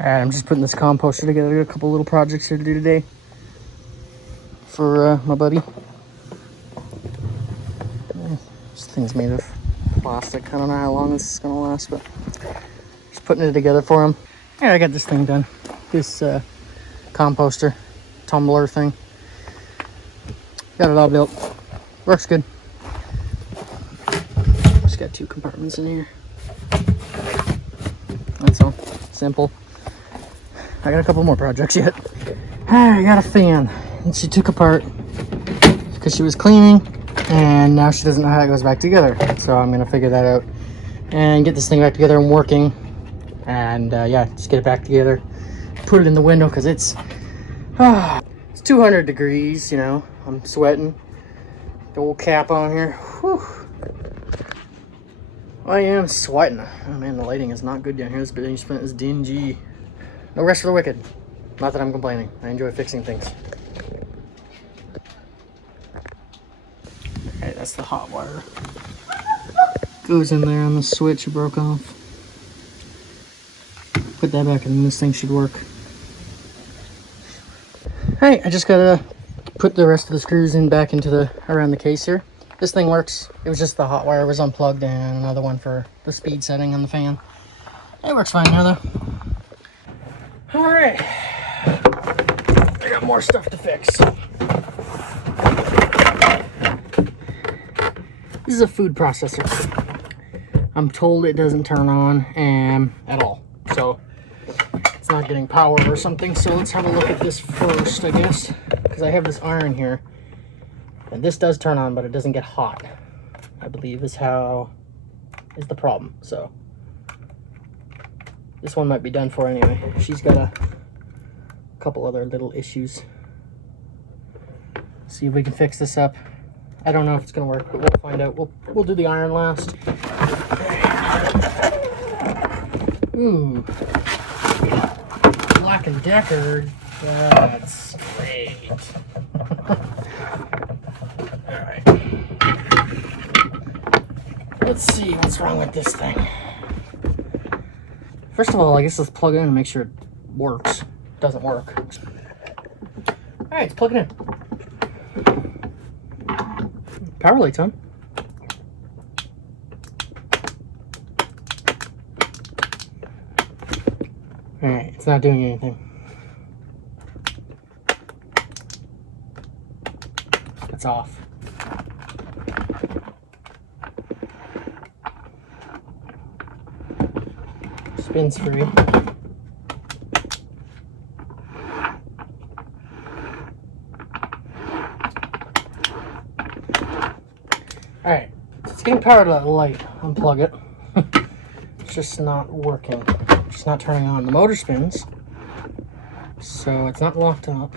Alright, I'm just putting this composter together. I got a couple little projects here to do today for my buddy. This thing's made of plastic. I don't know how long this is gonna last, but just putting it together for him. Yeah, I got this thing done. This composter tumbler thing. Got it all built. Works good. Just got 2 compartments in here. That's all. Simple. I got a couple more projects yet. I got a fan, and she took apart because she was cleaning, and now she doesn't know how it goes back together. So I'm gonna figure that out and get this thing back together and working. And yeah, just get it back together. Put it in the window because it's 200 degrees. You know, I'm sweating. The old cap on here. Whew. I am sweating. Oh man, the lighting is not good down here. This basement is dingy. No rest for the wicked. Not that I'm complaining. I enjoy fixing things. Okay, that's the hot wire. Goes in there on the switch. It broke off. Put that back and this thing should work. Alright, I just gotta put the rest of the screws in back into the around the case here. This thing works. It was just the hot wire was unplugged and another one for the speed setting on the fan. It works fine now though. Alright. I got more stuff to fix. This is a food processor. I'm told it doesn't turn on at all. So it's not getting power or something. So let's have a look at this first, I guess. Because I have this iron here. And this does turn on, but it doesn't get hot, I believe is the problem. So this one might be done for anyway. She's got a couple other little issues. See if we can fix this up. I don't know if it's gonna work, but we'll find out. We'll do the iron last. Ooh, Black & Decker. That's great. Let's see what's wrong with this thing. First of all, I guess let's plug it in and make sure it works. It doesn't work. Alright, let's plug it in. Power light's on. Alright, it's not doing anything. It's off. Spins free. Alright, it's getting power to that light. Unplug it. It's just not working. It's just not turning on. The motor spins, so it's not locked up.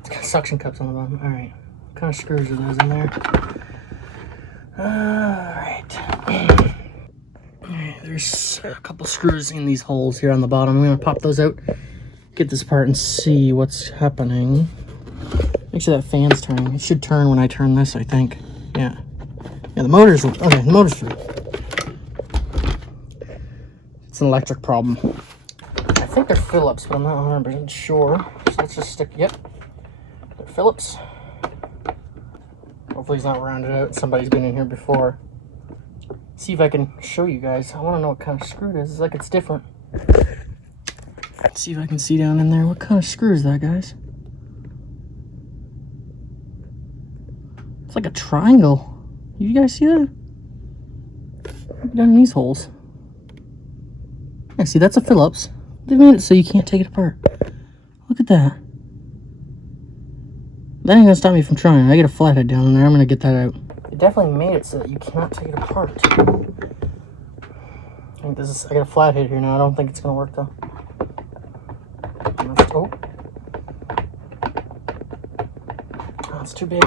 It's got suction cups on the bottom. Alright, what kind of screws are those in there? Alright. There's a couple screws in these holes here on the bottom. I'm gonna pop those out, get this apart, and see what's happening. Make sure that fan's turning. It should turn when I turn this, I think. Yeah. Yeah, the motor's okay. The motor's free. It's an electric problem. I think they're Phillips, but I'm not 100% sure. So let's just stick. Yep, they're Phillips. Hopefully he's not rounded out. Somebody's been in here before. See if I can show you guys. I want to know what kind of screw it is. It's like it's different. Let's see if I can see down in there. What kind of screw is that, guys? It's like a triangle. You guys see that? Look down in these holes. Yeah, see, that's a Phillips. They made it so you can't take it apart. Look at that. That ain't gonna stop me from trying. I get a flathead down in there. I'm gonna get that out. It definitely made it so that you cannot take it apart. I think I got a flathead here now. I don't think it's gonna work though. Oh, it's too big.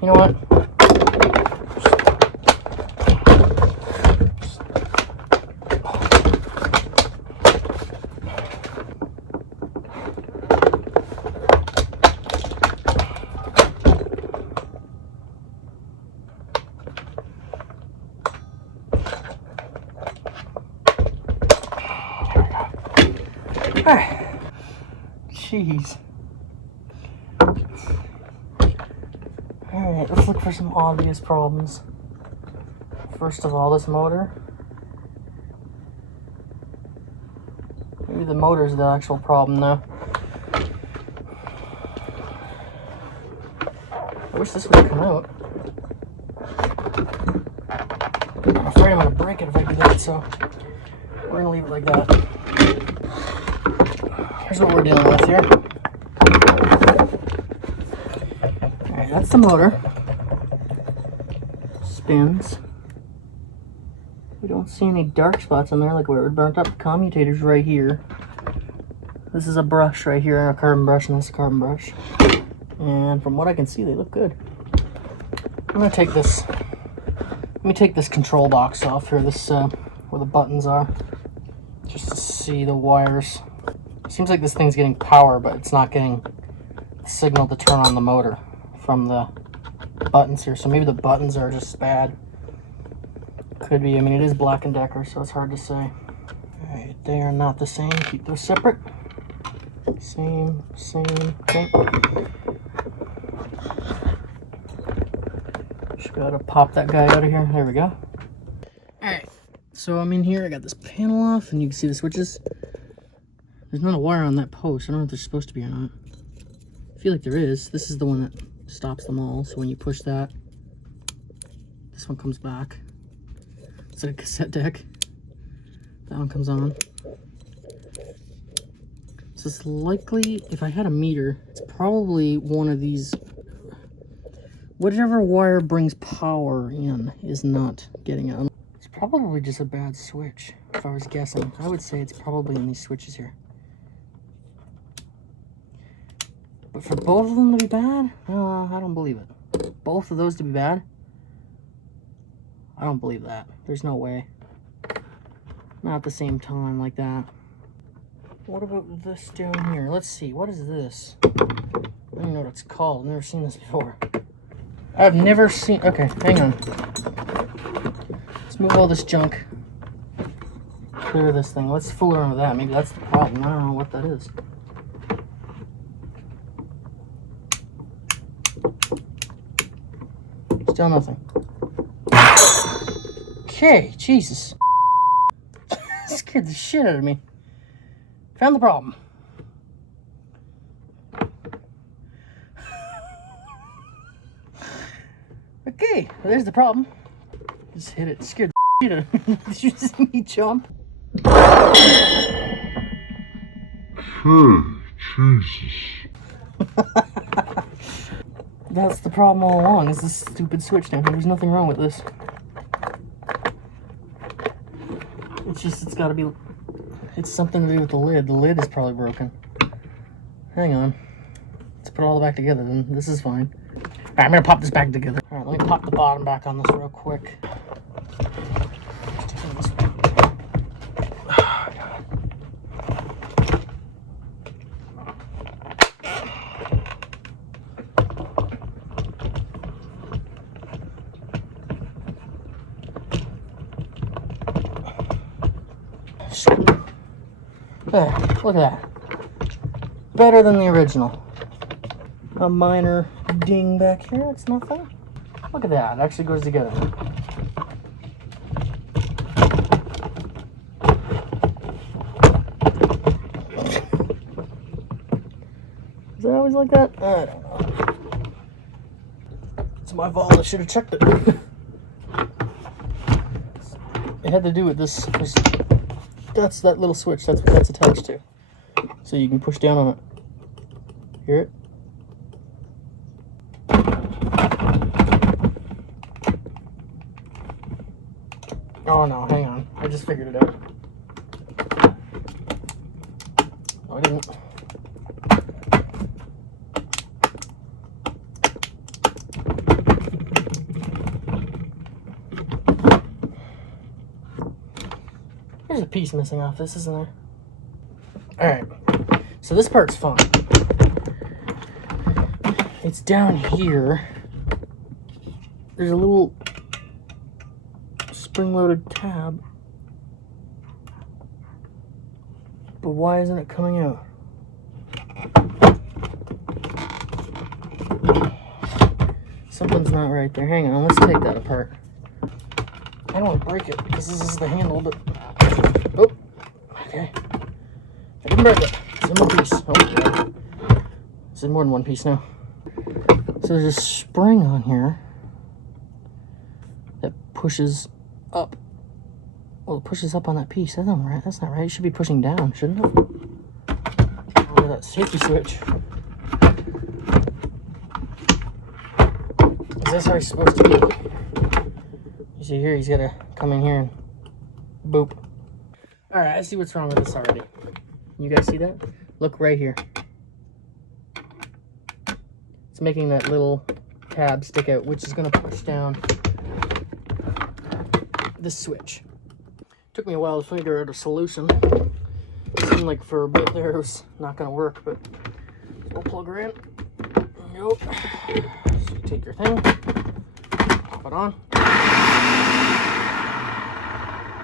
You know what? Alright. Jeez. Alright, let's look for some obvious problems. First of all, this motor. Maybe the motor's the actual problem now. I wish this would come out. I'm afraid I'm gonna break it if I do that, so we're gonna leave it like that. Here's what we're dealing with here. Alright, that's the motor. Spins. We don't see any dark spots in there like where it would burnt up. Commutators right here. This is a brush right here, a carbon brush, and this is a carbon brush. And from what I can see, they look good. I'm gonna take this. Let me take this control box off here. This where the buttons are, just to see the wires. Seems like this thing's getting power, but it's not getting the signal to turn on the motor from the buttons here. So maybe the buttons are just bad. Could be. I mean, it is Black & Decker, so it's hard to say. Alright, they are not the same. Keep those separate. Same. Okay. Just gotta pop that guy out of here. There we go. Alright, so I'm in here. I got this panel off, and you can see the switches. There's not a wire on that post. I don't know if there's supposed to be or not. I feel like there is. This is the one that stops them all. So when you push that, this one comes back. It's like a cassette deck. That one comes on. So it's likely, if I had a meter, it's probably one of these. Whatever wire brings power in is not getting it. It's probably just a bad switch, if I was guessing. I would say it's probably in these switches here. But for both of them to be bad? I don't believe it. Both of those to be bad? I don't believe that. There's no way. Not at the same time like that. What about this down here? Let's see. What is this? I don't even know what it's called. I've never seen this before. I've never seen... Okay, hang on. Let's move all this junk. Clear this thing. Let's fool around with that. Maybe that's the problem. I don't know what that is. Still nothing. Okay, Jesus. Scared the shit out of me. Found the problem. Okay, well, there's the problem. Just hit it. Scared the shit out of me. Did you see me jump? Jesus. That's the problem all along, is this stupid switch down here. There's nothing wrong with this. It's just, it's gotta be, it's something to do with the lid. The lid is probably broken. Hang on. Let's put it all back together then. This is fine. Alright, I'm gonna pop this back together. Alright, let me pop the bottom back on this real quick. There, look at that. Better than the original. A minor ding back here, it's nothing. Look at that, it actually goes together. Is it always like that? I don't know. It's my fault, I should have checked it. It had to do with this. That's that little switch, that's what that's attached to. So you can push down on it. Hear it? Oh no, hang on. I just figured it out. No, I didn't. There's a piece missing off this, isn't there? Alright, so this part's fine. It's down here. There's a little spring-loaded tab. but why isn't it coming out? Something's not right there. Hang on, let's take that apart. I don't want to break it because this is the handle, but... Oh, okay. I didn't break it. It's in one piece. Oh, yeah. It's in more than one piece now. So there's a spring on here that pushes up. Well, it pushes up on that piece. That's not right. That's not right. It should be pushing down, shouldn't it? Over that safety switch. Is this how he's supposed to be? You see here, he's got to come in here and boop. All right, I see what's wrong with this already. You guys see that? Look right here. It's making that little tab stick out, which is going to push down this switch. Took me a while to figure out a solution. It seemed like for a bit there it was not going to work, but we'll plug her in. Nope. So you take your thing, pop it on.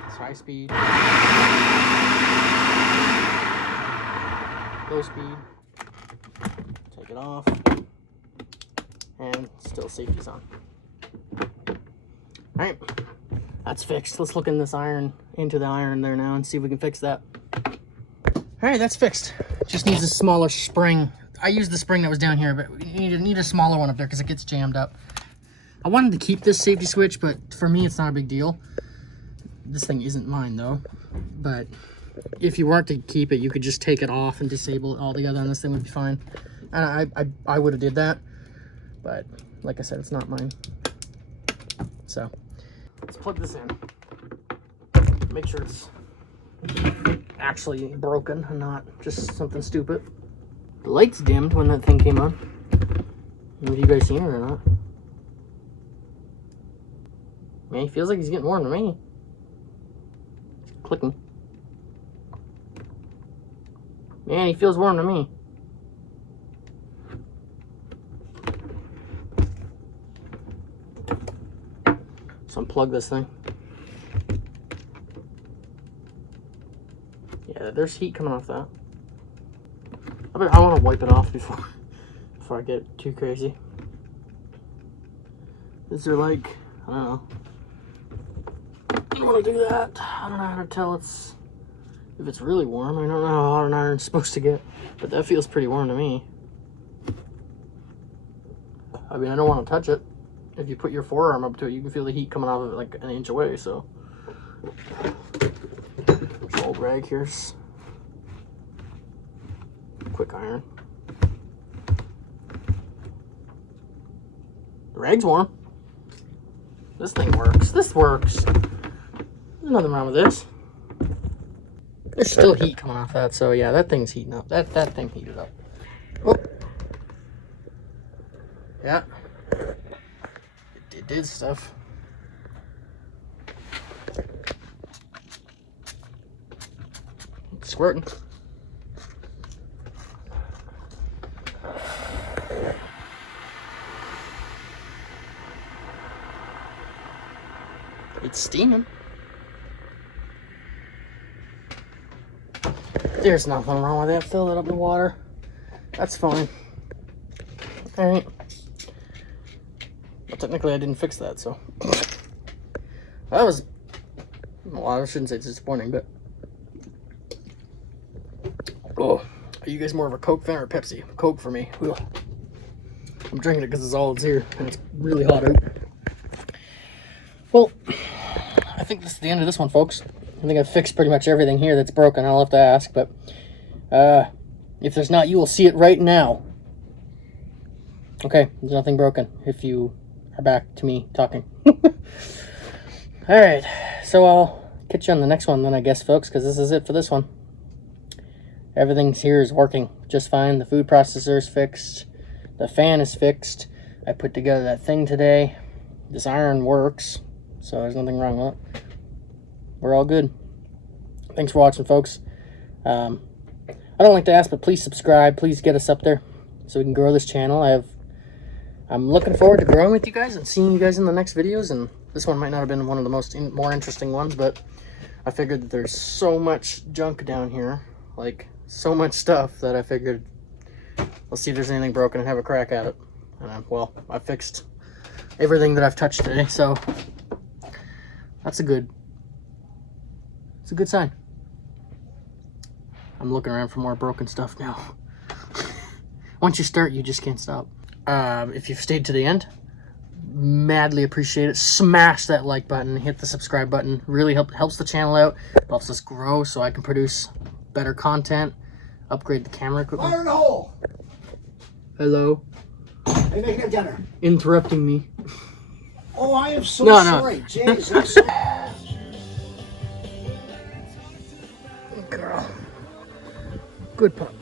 It's high speed, low speed. Take it off, and still safety's on. All right, that's fixed. Let's look in this iron, into the iron there now, and see if we can fix that. All right, that's fixed. Just needs a smaller spring. I used the spring that was down here, but we need a smaller one up there because it gets jammed up. I wanted to keep this safety switch, but for me, it's not a big deal. This thing isn't mine though, but if you weren't to keep it, you could just take it off and disable it altogether, and this thing would be fine. And I would have did that, but like I said, it's not mine. So let's plug this in. Make sure it's actually broken and not just something stupid. The lights dimmed when that thing came on. Have you guys seen it or not? Man, he feels like he's getting warm to me. It's clicking. Man, he feels warm to me. So unplug this thing. Yeah, there's heat coming off that. I want to wipe it off before I get too crazy. Is there like, I don't know. I don't want to do that. I don't know how to tell if it's really warm. I don't know how hot an iron's supposed to get, but that feels pretty warm to me. I mean, I don't want to touch it. If you put your forearm up to it, you can feel the heat coming off of it like an inch away, so. There's old rag here's quick iron. The rag's warm. This thing works. This works. There's nothing wrong with this. There's still heat coming off that, so yeah, that thing's heating up. That thing heated up. Oh. Yeah. It did stuff. It's squirting. It's steaming. There's nothing wrong with that. Fill it up with water. That's fine. Alright. Well, technically I didn't fix that, so. That was, well, I shouldn't say it's disappointing, but. Oh, are you guys more of a Coke fan or Pepsi? Coke for me. Ugh. I'm drinking it because it's all that's here, and it's really hot out. Well, I think this is the end of this one, folks. I think I've fixed pretty much everything here that's broken. I'll have to ask, but if there's not, you will see it right now. Okay, there's nothing broken if you are back to me talking. Alright, so I'll catch you on the next one then, I guess, folks, because this is it for this one. Everything's here is working just fine. The food processor is fixed. The fan is fixed. I put together that thing today. This iron works, so there's nothing wrong with it. We're all good. Thanks for watching, folks. I don't like to ask, but please subscribe. Please get us up there so we can grow this channel. I'm looking forward to growing with you guys and seeing you guys in the next videos. And this one might not have been one of the more interesting ones, but I figured that there's so much junk down here like so much stuff that I figured let's see if there's anything broken and have a crack at it. And well, I fixed everything that I've touched today, so it's a good sign. I'm looking around for more broken stuff now. Once you start, you just can't stop. If you've stayed to the end, madly appreciate it. Smash that like button, hit the subscribe button. Really helps the channel out, helps us grow so I can produce better content, upgrade the camera equipment. Fire in the hole! Hello. Hey, making a dinner. Interrupting me. Oh, I am so No. sorry. Jeez, I'm so... Girl. Good pup.